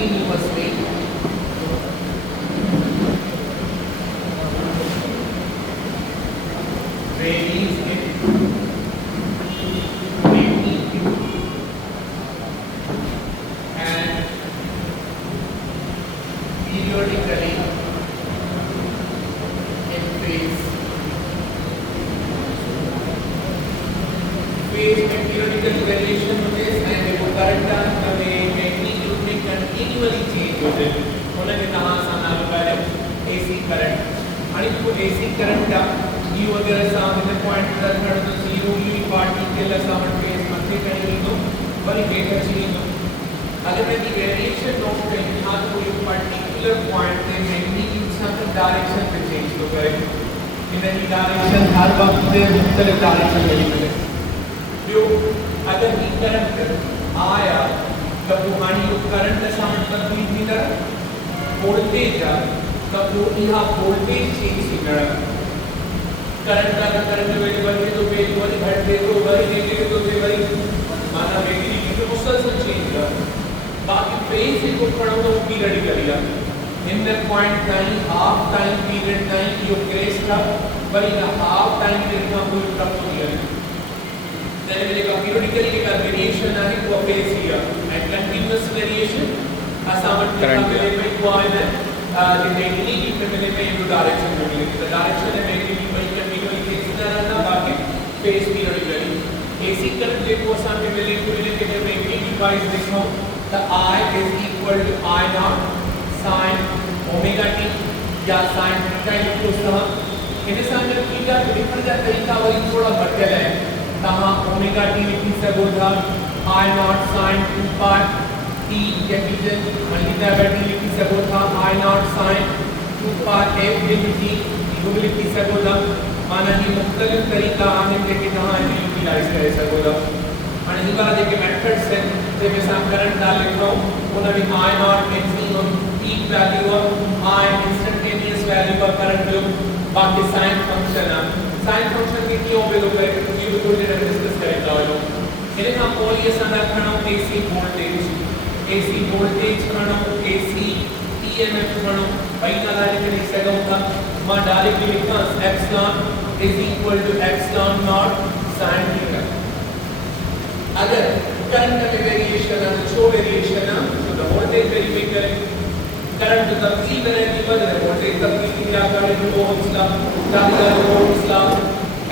continuously varies in magnitude and periodically in phase. Phase में periodical variation होते हैं, वो करंट में magnitude में continually change होते हैं. उन्हें कहाँ सामना लगा है AC current. आणि तो AC current यू वगैरह सामने पॉइंट पर खड़ा तो जीरो यू पार्टिकल सामने फेस मध्य कहीं तो बड़ी बेहतर चीज तो अगर मैं दी वेरिएशन ऑफ द यहाँ तो कोई पर्टिकुलर पॉइंट पे मैग्नीट्यूड सामने डायरेक्शन पे चेंज तो करे इन दी डायरेक्शन हर वक्त पे मुख्तलिफ डायरेक्शन में मिले जो अगर ही करंट आया तब वो हानि जो करंट सामने तब्दील थी ना वोल्टेज तब वो यहाँ वोल्टेज चेंज ही करा करंट का करंट वेरिएबल है तो वेरिएबल घट दे तो वही नेगेटिव तो से वही माना नेगेटिव तो मुसलसल चेंज कर बाकी फेज को पढ़ो तो periodically in the point time half time period time जो क्रेज था वही ना हाफ टाइम पीरियड में कोई क्रम हो गया देन मेरे का पीरियडिकली का वेरिएशन है वो फेज किया एंड कंटीन्यूअस वेरिएशन असामत का मिले में को आया the magnitude में मिले में जो डायरेक्शन में मिले तो डायरेक्शन है magnitude वही कंटीन्यूअली चेंज करना बाकी फेज पीरियडिकली AC करंट जो को सामने मिले के magnitude वाइज देखो the I is equal to I naught sin omega t या sin theta इक्वल टू इन्हें सामने थीटा के लिखने का तरीका वही थोड़ा बदल है कहां ओमेगा t लिखी से बोला I naught sin 2 pi t capital multiply t लिखी से बोला I naught sin 2 pi f dt को लिखी से बोला माना ही मुख्तलिफ तरीका आने के कहां यूटिलाइज करे से बोला आणि ही बात एक मेथड्स है जे मैं साम करंट डाल लिखा हूं उन्हें भी I naught maximum peak value और I इंस्टेंटेनियस वैल्यू का करंट जो बाकी साइन फंक्शन है साइन फंक्शन के क्यों वैल्यू करे तो ये थोड़ी देर डिस्कस करेंगे और इन्हें हम और ये संरचना AC वोल्टेज खणो AC EMF खणो भाई ना डायरेक्ट लिख सकता हूं मैं डायरेक्ट लिखता epsilon is equal to epsilon not sin theta अगर करंट में वेरिएशन है तो शो वेरिएशन है तो द वोल्टेज वेरी करें करंट तब्दील रहती है वोल्टेज तब्दील क्या करें Ohm's law charger Ohm's law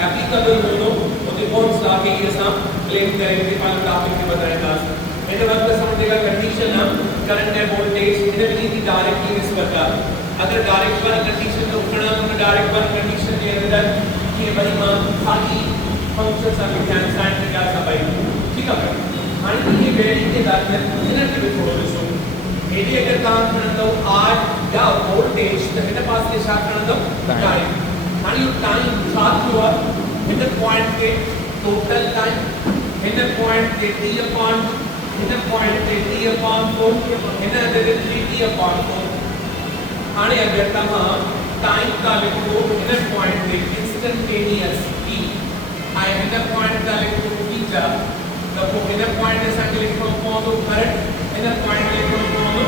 applicable दोनों और ओम्स लॉ के ये सब क्लेम करेंगे पालन टॉपिक में बताएगा मैंने वक्त समझेगा कंडीशन हम करंट है वोल्टेज इन्हें भी की डायरेक्टली निस्बत का अगर डायरेक्ट वन कंडीशन तो उठना तो डायरेक्ट वन कंडीशन के अंदर ये बड़ी मां खाली फंक्शन सा विज्ञान साइन थीटा सा भाई ठीक है आणि ये वेरी के दात में इनर के थोड़ा सो मेरी अगर काम करना तो आज या वोल्टेज तो मेरे पास के साथ करना तो टाइम आणि टाइम साथ हुआ इन पॉइंट के टोटल टाइम इन पॉइंट के t अपॉन इन पॉइंट के t upon 4 in other 3t upon 4 आणि अगर तमा टाइम का लिखो इन पॉइंट के इंस्टेंटेनियस t आई इन पॉइंट का लिखो थीटा तब वो इन पॉइंट से आगे लिखो कौन तो करंट इन पॉइंट लिखो कौन तो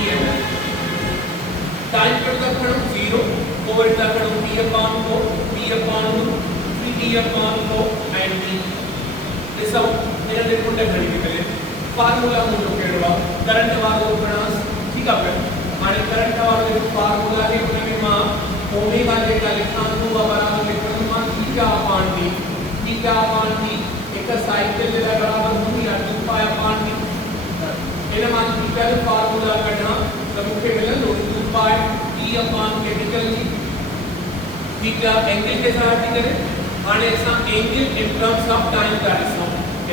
EMF टाइम पर का खड़ो 0 ओवर का खड़ो t upon 4 t upon 2 3t upon 4 and t ये सब मेरा देखो घड़ी के पहले फार्मूला हम लोग केड़वा करंट वाला उपन्यास ठीक है माने करंट वाला जो फार्मूला है उनमें मां ओमेगा के का लिखा तो बराबर लिखो मां थीटा अपॉन t एक साइकिल ले बराबर होगी 2 पाई अपॉन t इन मान थीटा का फार्मूला करना तब मुझे मिला 2 पाई t upon capital T theta angle के साथ ही करें आणि ऐसा angle in terms of time का हिस्सा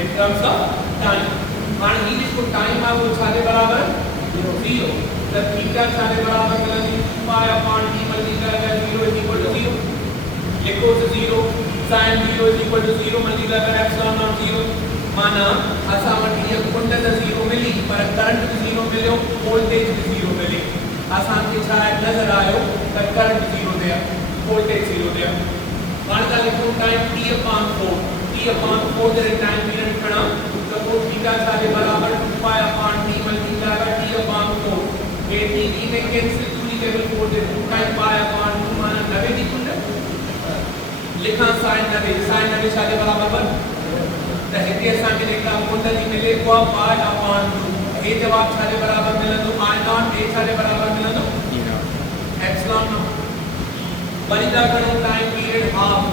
इन टर्म्स ऑफ टाइम आणि ही जिसको टाइम है वो सारे बराबर 0 तब थीटा सारे बराबर मिला 2 pi upon t multiply by 0 is equal to 0 लिखो तो 0 sin 0 is equal to 0 multiply by epsilon not 0 माना असावट ये कुंडल 0 मिली पर करंट 0 मिलो वोल्टेज 0 मिली आसान के शायद नजर आयो पर करंट 0 दे वोल्टेज 0 दे मान का लिखो टाइम t अपॉन 4 दे टाइम पीरियड खड़ा तो वो थीटा सारे बराबर 2 pi upon t multiply bye t upon 4 में कैंसिल पूरी टेबल को दे 2 टाइम पाई अपॉन 2 माना 90 दी कुंड लिखा sin 90 छाजे बराबर बन त हिते असां खे जेका कुंड जी मिले को पाई अपॉन 2 ए जवाब छाजे बराबर मिलंदो I नॉट ए छाजे बराबर मिलंदो एप्सिलॉन नॉट वरी दा करो टाइम पीरियड हाफ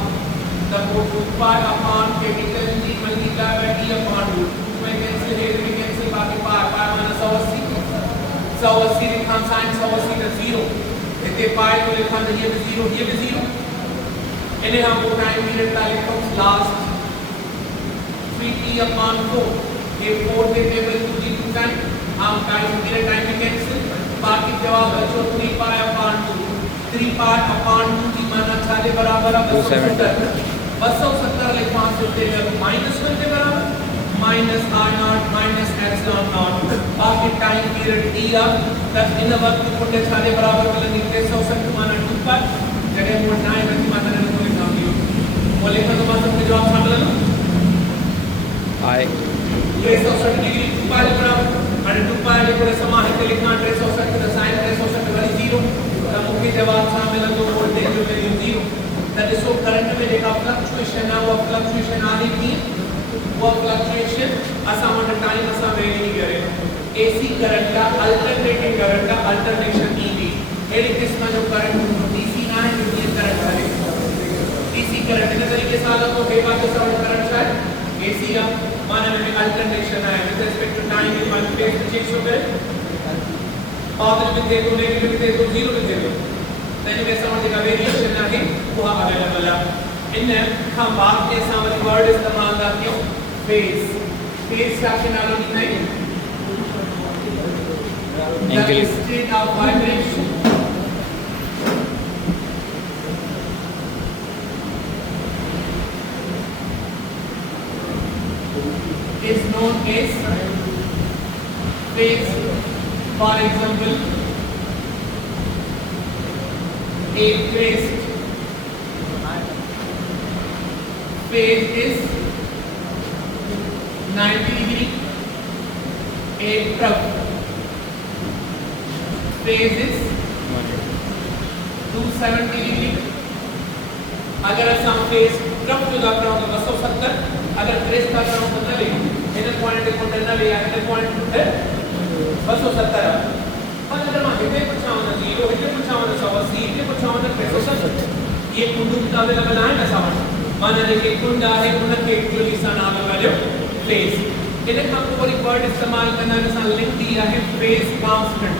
त वो 2 pi upon capital G multiply by d upon 2 में कैंसिल है में कैंसिल बाकी पाई माना 180 लिखा sin 180 का 0 इतने पाई को लिखा तो ये भी 0 इन्हें हम वो टाइम पीरियड का लिखो लास्ट 3t upon 4 ये 4 के टेबल टू जी टू टाइम हम टाइम पीरियड टाइम में कैंसिल बाकी जवाब बचो 3 पाई upon 2 3 पाई upon 2 की माना छाले बराबर 270 लिखा तो टेबल माइनस करने बराबर minus I not minus epsilon not बाकी टाइम पीरियड दिया तब इन वक्त को छाले बराबर मिलेंगे 370 माना 2 पाई जगह वो टाइम में माना ने को लिखा दियो वो लिखा तो बात में जवाब छाड़ लेना I 360 डिग्री 2 पाई बराबर और 2 पाई को समाहित के लिखा 360 का sin 360 वाली 0 तो मुख्य जवाब सा मिला तो वोल्टेज जो value 0 that is so current में देखा फ्लक्चुएशन है वो फ्लक्चुएशन आ रही थी वो फ्लक्चुएशन असा मन टाइम असा वेरी नहीं करे एसी करंट का अल्टरनेटिंग करंट का अल्टरनेशन ईवी एडी किस्म जो करंट डीसी ना है ये करंट है डीसी करंट के तरीके से अलग हो है बात सब करंट है एसी का माने में अल्टरनेशन है with respect to time in one phase change हो गए पॉजिटिव भी दे दो नेगेटिव भी दे दो जीरो भी दे दो then में समझ का वेरिएशन है वो अवेलेबल है इन हम बात के सामने वर्ड इस्तेमाल करते हैं फेज का नाम नहीं the state of vibration is known as phase. For example, a crest phase is 90 degree, a trough phase is 270 degree. अगर असम फेज ट्रफ जुदा करो तो 270, अगर क्रेस्ट का करो तो 90, इधर पॉइंट को 90 या इधर पॉइंट है 270. पर अगर मैं इधर पूछाऊं ना 0, इधर पूछाऊं ना 180, इधर पूछाऊं ना 370, ये कुंडू का अवेलेबल है ना सामान. माना कि कुंडा है उनके एक्चुअली सा नाम वाले फेज. इधर हम को एक वर्ड इस्तेमाल करना है सा लिख दिया है फेज कांस्टेंट.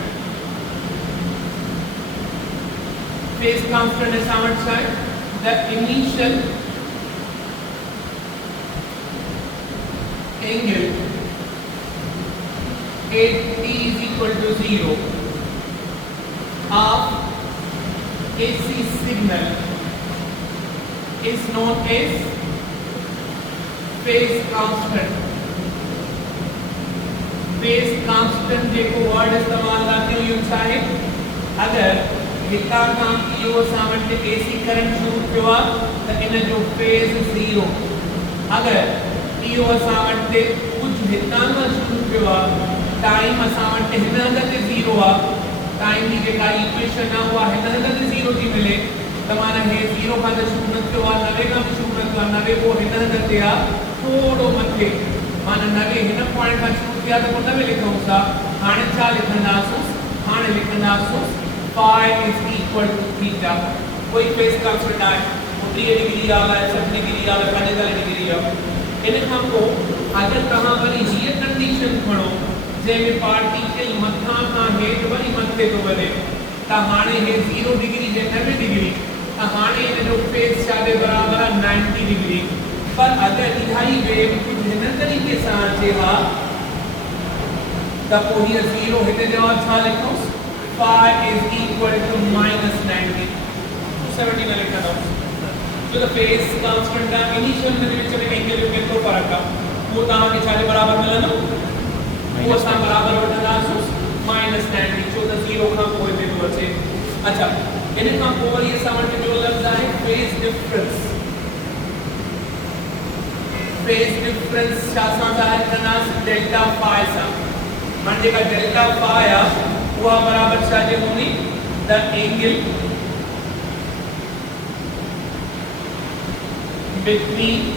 फेज कांस्टेंट है सामान है the initial angle at t is equal to 0 of AC signal is known as phase constant. phase constant देखो वर्ड इस्तेमाल करते हो यूं चाहे अगर हिता का यो सामने एसी करंट शुरू किया तो इन जो फेज 0 अगर यो सामने कुछ हिता का शुरू किया टाइम सामने हिना गते 0 आ टाइम की जेका इक्वेशन ना हुआ हिना गते 0 की मिले तमाना है 0 का शुरू न किया 90 का शुरू न किया 90 को हिना गते आ थोड़ो मथे माने 90 हिना पॉइंट का शुरू किया तो 90 लिखो सा हाने छा लिखंदासो हाने लिखंदासो phi is equal to theta. कोई फेज कांस्टेंट है 30 डिग्री आला है 70 डिग्री आला 45 डिग्री आ इन्हें हमको अगर कहां वाली ये कंडीशन खणो जे में पार्टिकल मथा का हेठ वरी मथे तो बने ता हाने है 0 डिग्री है 90 डिग्री ता हाने इन जो फेज छादे बराबर 90 डिग्री. पर अगर इधाई वेव कुछ हिन तरीके से आचे हा ता को ये 0 हिते जवाब छा लिखो phi is equal to minus 90. 270 में लिखा था. जो the phase constant का initial में विच में एंगल के तो फर्क का वो ताहा के छाले बराबर मिलना वो सा बराबर होता है minus 90 जो the 0 का कोई भी तो बचे. अच्छा इन्हें हम ओवर ये समझ जो लफ्ज है phase difference. phase difference शासन जाहिर करना डेल्टा phi सा म्हणजे का डेल्टा phi वो बराबर छाजे होनी the angle between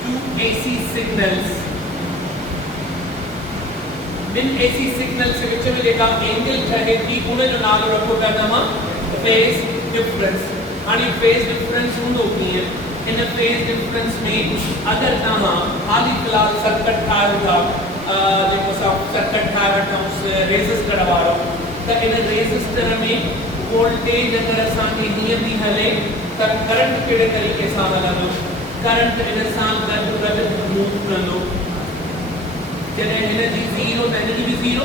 two AC signals बिन AC सिग्नल से विच में लेगा एंगल ठहे थी उन्हें जो नाम रखो का नाम फेज डिफरेंस और ये फेज डिफरेंस होती है इन फेज डिफरेंस में अगर तहां हाली फिलहाल सर्किट ठार होगा देखो सब सर्किट ठार था उस रेजिस्टर वालो तो इन रेजिस्टर में वोल्टेज अगर असां के नियम दी हले तो करंट केड़े तरीके सां हलंदो करंट इन सां गद मूव कंदो जने इन जी 0 त इन जी भी 0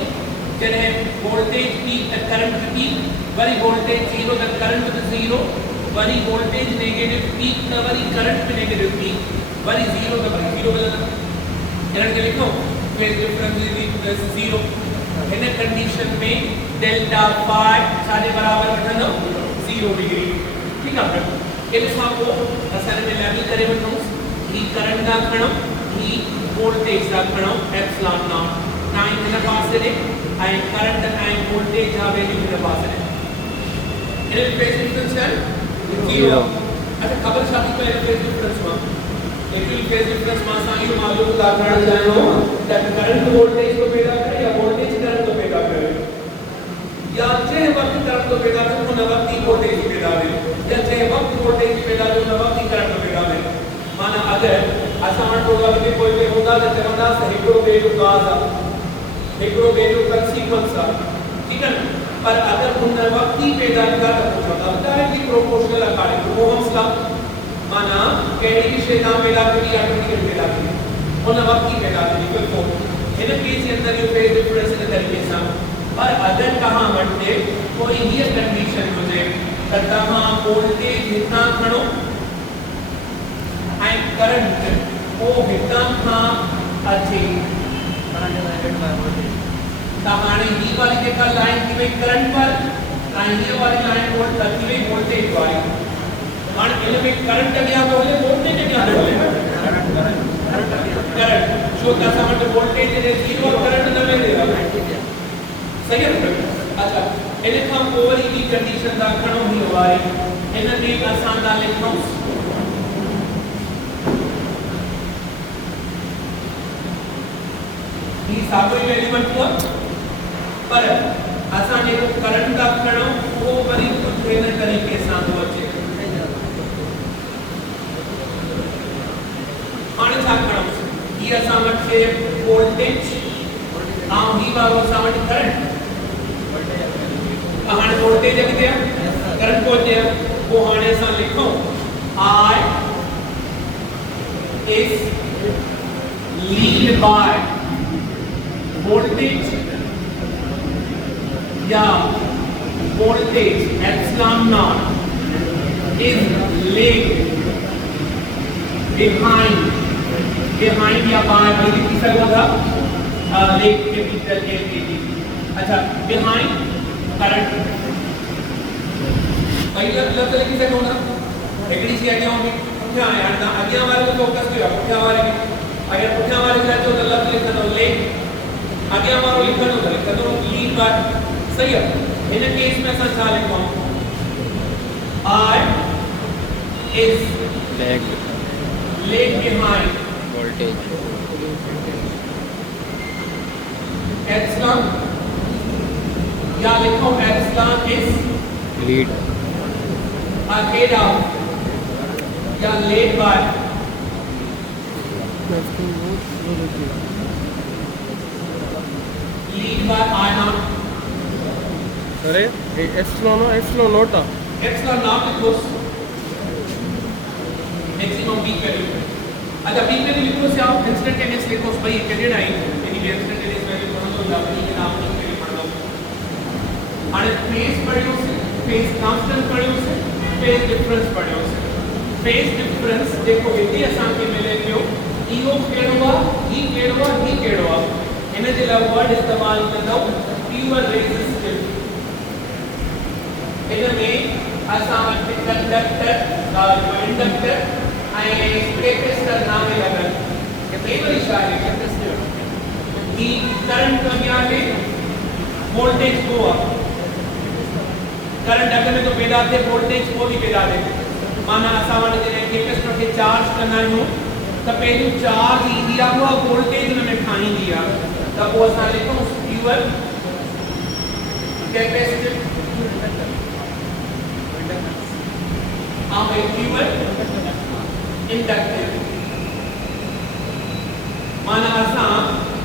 जने वोल्टेज पीक त करंट पीक वरी वोल्टेज 0 त current 0 worry voltage negative peak त वरी करंट में नेगेटिव पीक वरी 0 त वरी 0 बदलना इनके के लिखो phase difference is 0 in condition में डेल्टा फाई सारे बराबर वठंदो 0 डिग्री ठीक है इन सां को असन में लेवल करे वठो ही करंट का खणो ही वोल्टेज का खणो एप्सिलॉन नॉट टाइम इन पासे दे आई करंट एंड वोल्टेज का वैल्यू इन पासे दे इन फेज डिफरेंस है 0 अच्छा खबर शादी पे फेज डिफरेंस में एक्चुअली फेज डिफरेंस में सा ये मालूम उदाहरण जानो दैट करंट वोल्टेज को पैदा करे या वोल्टेज करंट को पैदा करे या जे वक्त करंट को पैदा करे वो नवती वोल्टेज पैदा करे या जे वक्त वोल्टेज पैदा करे नवती करंट पैदा करे माना अगर असा वट प्रोग्राम में कोई भी होता तो चवंदा हिकड़ो वैल्यू काज हिकड़ो वैल्यू कंसीक्वेंस ठीक है पर अगर उन वक्त ही पैदा कर तो चवंदा directly proportional according to Ohm's law माना केड़ी भी शय ना पैदा करी ऑटोमेटिकली पैदा करी उन वक्त ही पैदा करी बिल्कुल इन केस के अंदर ये फेज डिफरेंस के तरीके से पर अगर कहां वटे कोई ये कंडीशन हुजे त तहां वोल्टेज जितना खणो एंड करंट वो हितां खां अचे तहाणे ही वाली जेका लाइन थी वई करंट पर ऐं ये वाली लाइन वोल्ट थी वई वोल्टेज वाली हाणे इन में करंट अॻियां थो हले वोल्टेज अॻियां थो हले करंट छो त असां वटि वोल्टेज जे 0 और करंट न वेंदे सही है अच्छा इन खां पोइ वरी ॿी कंडीशन था खणो ही वारी इन में असां था लिखूं ही साॻियो ई एलिमेंट हुआ पर असां जेको करंट था खणो वो वरी कुझु इन तरीके सां थो अचे हाणे छा खणो ही असां वटि वोल्टेज ऐं ही वारो असां वटि करंट हाणे वोल्टेज किथे आहे करंट पहुचे वो हाणे असां लिखूं I is lead by voltage या voltage epsilon naught is laid behind या by बल्कि किसका होगा लेग कैपिटल L के अच्छा behind करंट पहले लफ्ज लिखी से होना एकड़ी सी आगे होगी क्या है यार आगे हमारे को फोकस किया क्या हमारे अगर पुठा हमारे जाते हो तो लफ्ज लिखना तो लेग आगे हमारा लिखना तो लीड बार सही है इन केस में ऐसा क्या लिखूं I is leg behind voltage epsilon या लिखो epsilon is lead ahead of या led by lead by I naught अरे epsilon not epsilon naught equals maximum peak value अच्छा peak value लिखो से आप instantaneous लिखो भाई कैडेड आई यानी instantaneous value पढ़ो तो लाभनी के नाम लिख के पढ़ो और फेज पढ़ो से फेज कांस्टेंट पढ़ो से फेज डिफरेंस पढ़ो से फेज डिफरेंस देखो हिते असां के मिले पियो इहो केड़वा ही केड़वा इन जे लाइ वर्ड इस्तेमाल कंदो प्योर रेजिस्टिव इन में असां वटि कंडक्टर इंडक्टर ऐं कैपेसिटर नामे लगन के वरी छा आहे कैपेसिटर ही करंट क्या है वोल्टेज को करंट अगर में तो पैदा थे वोल्टेज को भी पैदा थे माना असा वटि जॾहिं कैपेसिटर खे चार्ज कंदा आहियूं त पहिरियों चार्ज ईंदी आहे उहा वोल्टेज हुन में ठाहींदी आहे त पोइ असां लिखूं प्यूअर कैपेसिटिव ऐं प्यूअर इंडक्टिव माना असां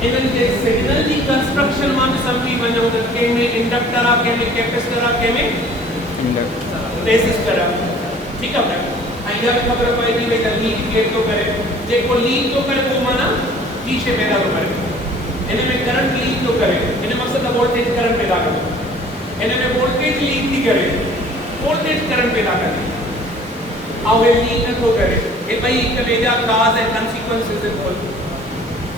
इन्हनि जे सिग्नल जी कंस्ट्रक्शन मां बि सम्झी वञूं त कंहिंमें इंडक्टर आहे कंहिंमें कैपेसिटर आहे कंहिंमें रेसिस्टर आहे ठीकु आहे ऐं इहा बि ख़बर पए थी भई त लीक केरु थो करे जेको लीक थो करे पोइ माना ॿी शइ पैदा थो करे हिन में करंट लीक थो करे हिन मक़सदु वोल्टेज करंट पैदा करे हिन में वोल्टेज लीक थी करे वोल्टेज करंट पैदा करे ऐं हे लीक नथो करे हे ॿई हिक ॿिए जा काज़ ऐं कंसीक्वेंसिस आहिनि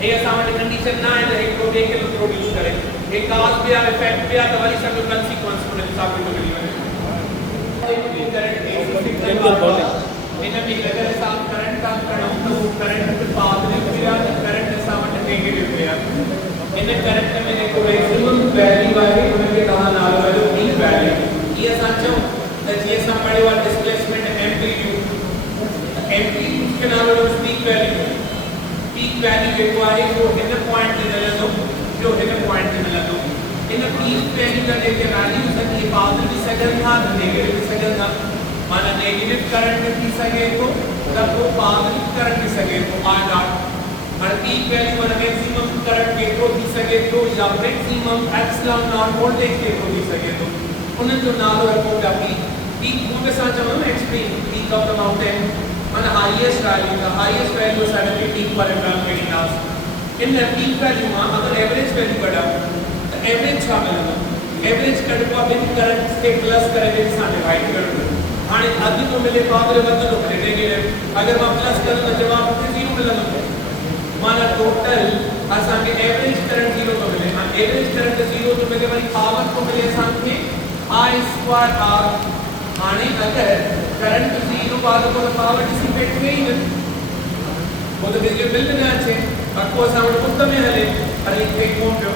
हे असां वटि कंडीशन न आहे त हिकिड़ो ॿिए खे प्रोड्यूस करे हे काज़ बि आहे इफेक्ट बि आहे त वरी सभु कंसीक्वेंस हुन हिसाब सां मिली वञे इन में अगर असां करंट था कयूं त उहो करंट पॉजिटिव बि आहे त करंट असां वटि नेगेटिव बि आहे इन करंट में जेको मैक्सिमम वैल्यू आहे हुनखे तव्हां नालो वठो पीक वैल्यू इहा असां चऊं त जीअं असां पढ़ियो आहे डिस्प्लेसमेंट एम्पलीट्यूड खे नालो वठो पीक वैल्यू जेको आहे उहो हिन पॉइंट ते मिलंदो ॿियो हिन पॉइंट ते मिलंदो इन पीक वैल्यू जा जेके वैल्यूज़ आहिनि इहे पॉजिटिव थी सघनि था त नेगेटिव थी सघनि था माना नेगेटिव करंट थी सघे थो त पोइ पॉजिटिव करंट थी सघे थो आई डॉट हाणे पीक वैल्यू माना मैक्सिमम करंट केतिरो थी सघे थो या मैक्सिमम एप्सिलॉन नॉट वोल्टेज केतिरो थी सघे थो उन्हनि जो नालो रखो पिया पीक मूं बि असां चवंदा न extreme peak of the mountain माना हाईएस्ट वैल्यू असांखे 15 पर एग्जाम में ॾींदासीं इन पीक वैल्यू मां अगरि एवरेज वैल्यू कढां त एवरेज छा मिलंदो एवरेज कढिबो आहे ॿिनि करंट्स खे प्लस करे ॿिनि सां डिवाइड करणो हाणे अधु थो मिले पॉजिटिव अधु थो मिले नेगेटिव अगरि मां प्लस करूं त जवाब मूंखे 0 मिलंदो माना टोटल असांखे एवरेज करंट 0 थो मिले ऐं एवरेज करंट 0 थो मिले वरी पावर थो मिले असांखे I स्क्वायर R हाणे अगरि करंट 0 आहे त पोइ पावर डिसिपेट थिए ई न पोइ त बिजली बिल बि न अचे पको असां वटि मुफ़्त में हले पर हिते कोन पियो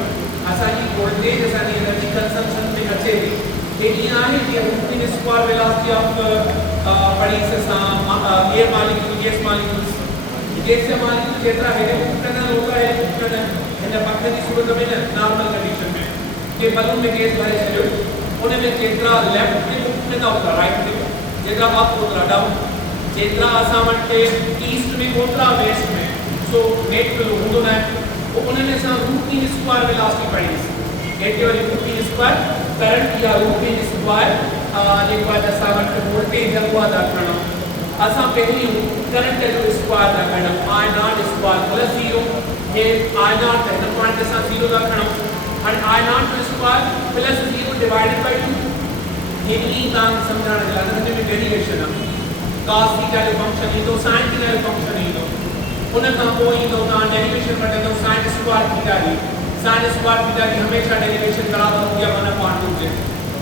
असांजी वोल्टेज असांजी एनर्जी कंजम्पशन में अचे थी हे ईअं आहे जीअं रूटीन स्क्वायर वेलोसिटी ऑफ पढ़ीस असां एयर मॉलिक्यूल गैस मॉलिक्यूल्स जैसे मॉलिक्यूल जेतिरा हेॾे मूव कंदा ओतिरा हेॾे मूव कंदा हिन पख जी सूरत में न नॉर्मल कंडीशन में के बलून में गैस भरे छॾियो उन में जेतिरा लेफ्ट ते मूव कंदा ओतिरा राइट ते जेतिरा अप ओतिरा डाउन जेतिरा असां वटि ईस्ट में ओतिरा वेस्ट में सो नेट फ्लो हूंदो न पोइ उन में असां रूटीन स्क्वायर वेलोसिटी पढ़ीसीं हेठि वरी रूटीन स्क्वायर करंट या रूटीन स्क्वायर जेको आहे असां वटि वोल्टेज आहे उहा था खणूं असां पहिरियों करंट जो स्क्वायर था खणूं आई नॉट स्क्वायर प्लस 0 हे आई नॉट हिन पॉइंट ते असां 0 था खणूं हाणे आई नॉट जो स्क्वायर प्लस 0 डिवाइडेड बाय 2 हे ई तव्हां सम्झण जे लाइ हिन में डेरिवेशन आहे cos थीटा जो फंक्शन ईंदो sin थीटा जो फंक्शन ईंदो उन खां पोइ ईंदो तव्हां डेरिवेशन वठंदो sin स्क्वायर थीटा जी हमेशह डेरिवेशन बराबर हूंदी आहे 1/2 जे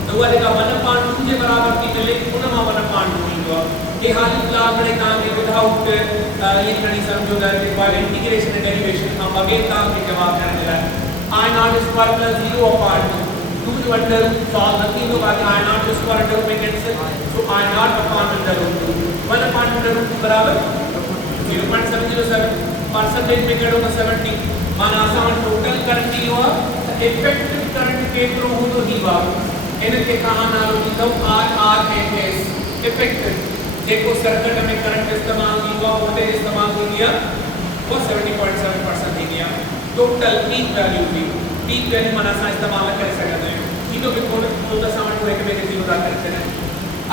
त उहा जेका 1/2 जे बराबर थी मिले उन मां 1/2 ईंदो आहे हे हाली फ़िलहाल हाणे तव्हांखे विदाउट ईअं खणी सम्झो त जेको आहे इंटीग्रेशन ऐं डेरिवेशन खां बग़ैर तव्हांखे जवाबु ॾियण जे लाइ आई नॉट स्क्वायर प्लस 0/2 2 जो अंडर सॉल्व न थींदो बाक़ी आई नॉट जो स्क्वायर अंडर में cancel so I not upon under root 1/2 बराबर 0.707 परसेंटेज में कहिड़ो त 70 माना असां वटि टोटल करंट इहो आहे त इफेक्टिव करंट केतिरो हूंदो ही आहे इनखे तव्हां नालो ॾींदव RRMS इफेक्टिव जेको सर्किट में करंट इस्तेमालु थींदो आहे वोल्टेज इस्तेमालु थींदी आहे उहा 70.7% थींदी आहे टोटल पीक वैल्यू माना असां इस्तेमालु न करे सघंदा आहियूं थींदो बि कोन पोइ त असां वटि हिक ॿिए खे ज़ीरो था करे छॾियूं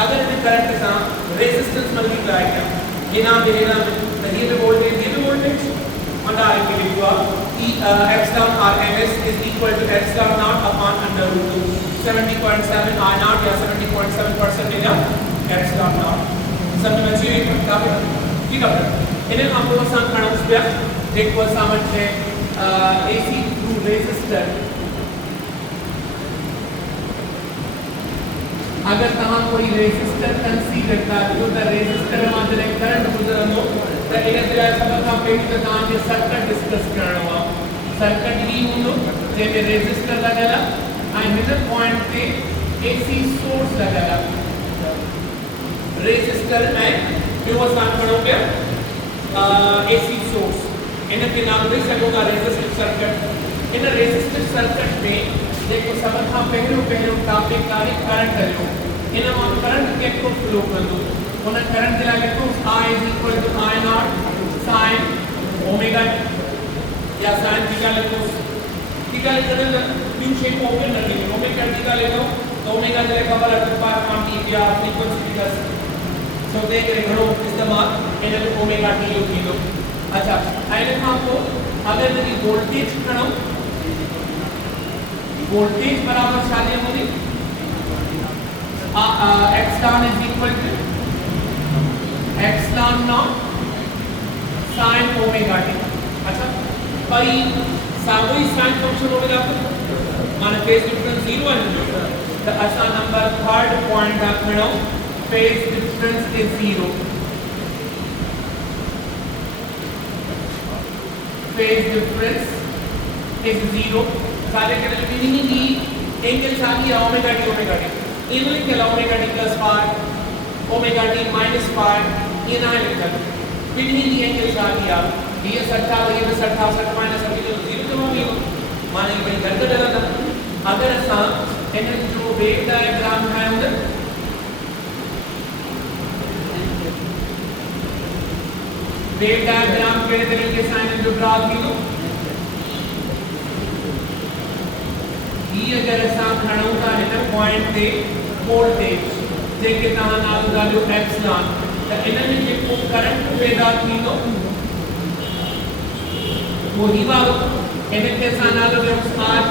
अगरि हिन करंट सां रेजिस्टेंस मल्टीप्लाई कयूं हेॾां बि त हीअ बि वोल्टेज वॾा हिकु लिखियो आहे epsilon RMS is equal to epsilon not upon under root 2 70.7 I not या 70.7% या एप्सिलॉन नॉट सम्झ में अची वई काफ़ी ठीकु आहे इन खां पोइ असां खणूं पिया जेको असां वटि AC थ्रू रेजिस्टर अगर तव्हां कोई रेजिस्टर कंसीडर था कयो त रेजिस्टर मां जॾहिं करंट गुज़रंदो त इन जे लाइ सभ खां पहिरीं त तव्हांखे सर्किट डिस्कस करणो आहे सर्किट ही हूंदो जंहिंमें रेजिस्टर लॻियल आहे ऐं हिन पॉइंट ते एसी सोर्स लॻियल आहे रेजिस्टर ऐं ॿियो असां खणूं पिया एसी सोर्स इन खे नाम ॾेई सघूं था resistive circuit in resistive circuit में जेको सभ खां पहिरियों टॉपिक आहे करंट जो इन मां करंट केतिरो फ्लो कंदो उन करंट जे लाइ लिखूं I = I0 sin ओमेगा या sin थीटा लिखो थीटा लिखने में न्यू शेप ओपन कर दी ओमेगा थीटा लिखो तो ओमेगा जे खबर है पार क्वांटिटी या फ्रीक्वेंसी का सो दे के घणो इस्तेमाल इन में ओमेगा टी जो थींदो अच्छा आइने खां पोइ अगर मेरी वोल्टेज खणो वोल्टेज बराबर छा ॾे हूंदी epsilon is equal to epsilon naught sin omega t अच्छा भाई सागोई साइन फंक्शन ओमेगा माने फेज डिफरेंस 0 है तो असा नंबर थर्ड पॉइंट रखणो phase difference is 0 phase difference is 0 सारे के मीनिंग की एंगल साकी ओमेगा टी इवन के omega T plus pi omega T minus pi ये ना लिखा मीनिंग की एंगल साकी ये 67 माइनस 0 जो होगी माने भाई गड़बड़ लगा अगर असा इन जो वेव डायग्राम है उधर वेव डायग्राम के तरीके से इन जो ड्रा कियो ये अगर असा खणो था इन पॉइंट ते वोल्टेज जेके ता नालो गालो एप्सिलॉन त इन में जो करंट पैदा थींदो वही बात इन के सानालो जो आज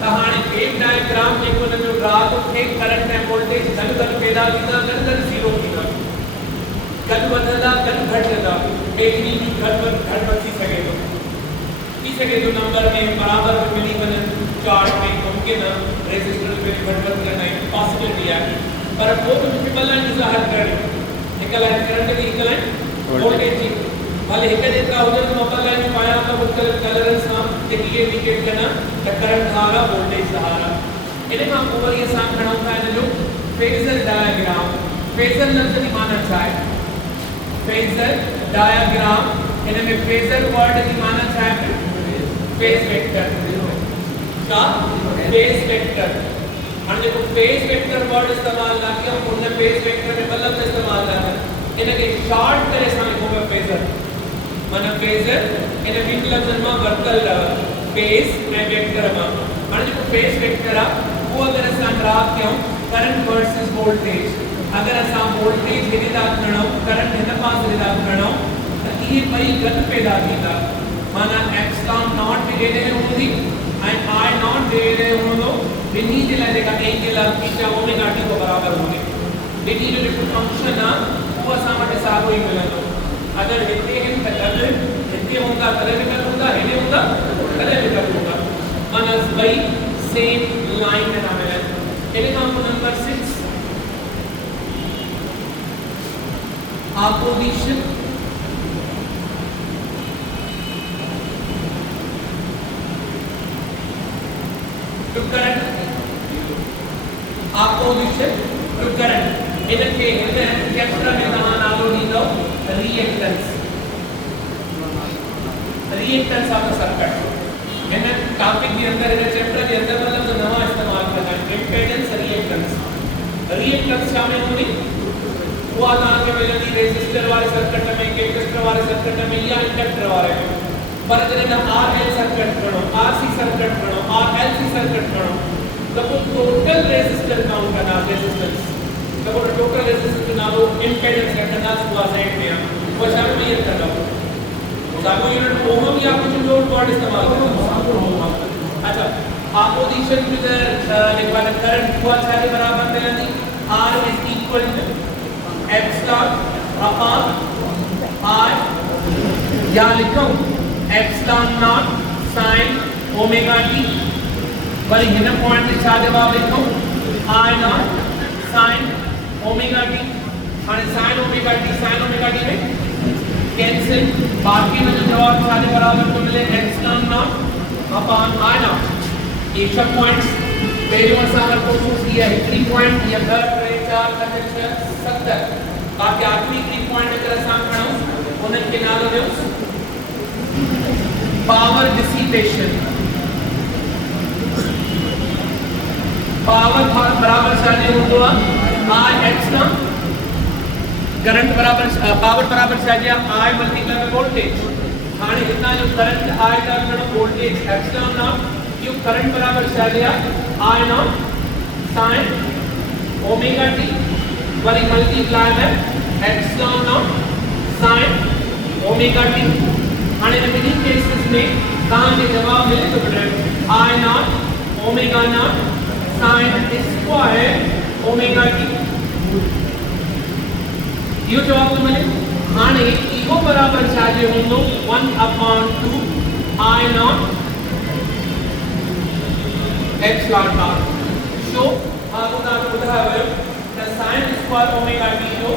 कहानी वेव डायग्राम जेको न जो ड्रा तो थे करंट ऐं वोल्टेज गल पैदा थींदा गल जीरो थींदा गल वधंदा गल घटंदा बेगनी भी घट थी सके तो नंबर में बराबर मिली वञनि चार्ज में मुमकिन रेजिस्टर में घट करना पॉसिबिलिटी है पर वो तो मुझे लाइन ज़ाहिर करनी एक लाइन करंट की एक लाइन वोल्टेज की भले एक जेतिरा हुजे तो मोबाइल लाइन पाया तो मुख्तलिफ कलर सां ये इंडिकेट करना त करंट धारा वोल्टेज धारा इन खां पोइ वरी असां खणूं था इन जो फेजर डायग्राम फेजर लफ़्ज़ जी माना छा आहे फेजर डायग्राम इन में फेजर वर्ड जी माना छा आहे फेज वेक्टर का फेज वेक्टर हाणे जेको फेज वेक्टर वर्ड इस्तेमाल ना किया उन फेज वेक्टर में मतलब इस्तेमाल ना इन के शॉर्ट करे असां लिखो फेजर माना फेजर इन ॿिनि लफ़्ज़नि मां वरितल फेज ऐं वेक्टर मां हाणे जेको फेज वेक्टर आहे उहो अगरि असां ड्रा कयूं करंट वर्सेस वोल्टेज अगरि असां वोल्टेज हिन था खणूं करंट हिन पासे था खणूं त इहे ॿई गॾु पैदा थींदा माना एप्सिलॉन नॉट बि ॾेढे हूंदी ऐं आई नॉट ॾेढे हूंदो ॿिन्ही जे लाइ जेका एंगल आहे थीटा ओमेगा टी खां बराबरि हूंदी ॿिन्ही जो जेको फंक्शन आहे उहो असां वटि साॻियो ई मिलंदो अगर हिते हिन तकल हिते होगा तले निकल होगा हिने होगा तले निकल होगा माना भाई सेम लाइन में ना मिले इन्हें काम number 6 opposition to current opposition to current इनके हिन चैप्टर में तव्हां नालो ॾींदो reactance of the circuit in topic के अंदर इन चैप्टर के अंदर मतलब नवा इस्तेमाल करना है इम्पीडेंस रिएक्टेंस छा में हूंदी उहा तव्हांखे मिलंदी रेजिस्टर वारे सर्किट में कैपेसिटर वारे सर्किट में या इंडक्टर वारे में पर जॾहिं आरएल सर्किट खणो आरसी सर्किट खणो आरएलसी सर्किट खणो त पोइ टोटल रेजिस्टर काउंट कंदा रेजिस्टेंस तो वो टोटल रेजिस्टेंस ना वो इम्पीडेंस रखना हुआ साइड में वो शायद में ये करना सागो यूनिट ओम या कुछ लोड वर्ड इस्तेमाल करो अच्छा ऑपोजिशन टू द लिखवाना करंट हुआ छा के बराबर मिलंदी R is equal to epsilon upon R या लिखो epsilon naught sin omega t worry हिन पॉइंट ते छा जवाब लिखो I naught sin omega T हाने sin ओमेगा टी में कैंसिल बाकी में जो जवाब सारे बराबर को मिले epsilon not upon I naught ये सब पॉइंट्स पहले असां कोशिश की है 3 पॉइंट या 10 3 4 5 6 7 बाकी आखिरी 3 पॉइंट अगर असां खणो उन्हनि खे नालो ॾियो पावर डिसिपेशन पावर बराबर छा ॾियो हूंदो आहे I एक्सटर्नल करंट बराबर पावर बराबर छा जे I मल्टीप्लाई बाय वोल्टेज हाणे हितां जो current I terminal voltage epsilon not yo current बराबर छा जे I not sin omega t worry multiply by epsilon not sin omega t हाणे इन ॿिन्ही केसेस में तव्हांखे जवाब मिले थो पियो I not omega naught sin square omega t यो जवाब तो मिले हाने इहो बराबर छा जे हूंदो 1/2 I naught epsilon naught सो आपको तव्हांखे ॿुधायो वियो त sin स्क्वायर ओमेगा t जो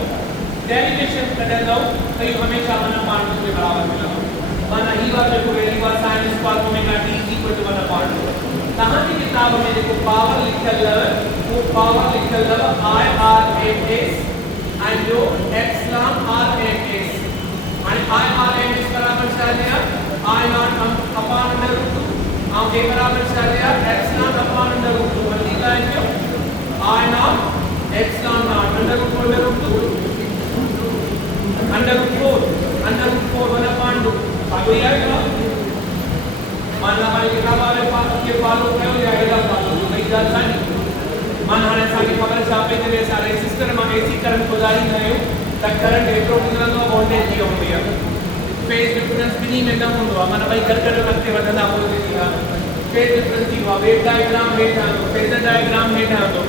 डेरिवेशन कढंदो त इहो हमेशा 1/2 जे बराबर मिलंदो माना ही बात जेको वेली बात sin स्क्वायर ओमेगा t 1/2 तव्हांजी किताब में जेको पावर लिखियल वो पावर लिखियल IRMS and your epsilon RMS and IRMS बराबर छा दिया I naught upon under root 2 और के बराबर छा दिया epsilon upon under root 2 multiply करो I naught epsilon naught under root 2 under root 4 1 upon 2 आपको याद है माना भाई किताब वाले के फॉलो कयो या एला फॉलो नहीं जाता नहीं मान हाणे असांखे ख़बर छा पई करे असां रेसिस्टर मां एसी करंट गुज़ारींदा आहियूं त करंट एतिरो गुज़रंदो आहे वोल्टेज जी हूंदी आहे फेज डिफरेंस ॿिन्ही में न हूंदो आहे माना भई गॾु अॻिते वधंदा वोल्टेज जी आहे फेज डिफरेंस थी वियो आहे वेव डायग्राम हेठि आंदो फेज़र डायग्राम हेठि आंदो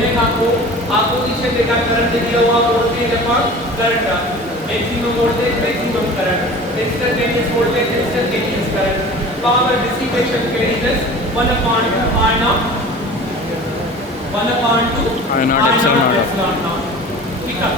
इन खां पोइ आपोजिशन जेका करंट जी आहे उहा वोल्टेज अपॉन करंट आहे maximum voltage maximum current instantaneous voltage instantaneous current power dissipation करेंगे 1/2 I naught 1/2 I naught epsilon naught ठीक है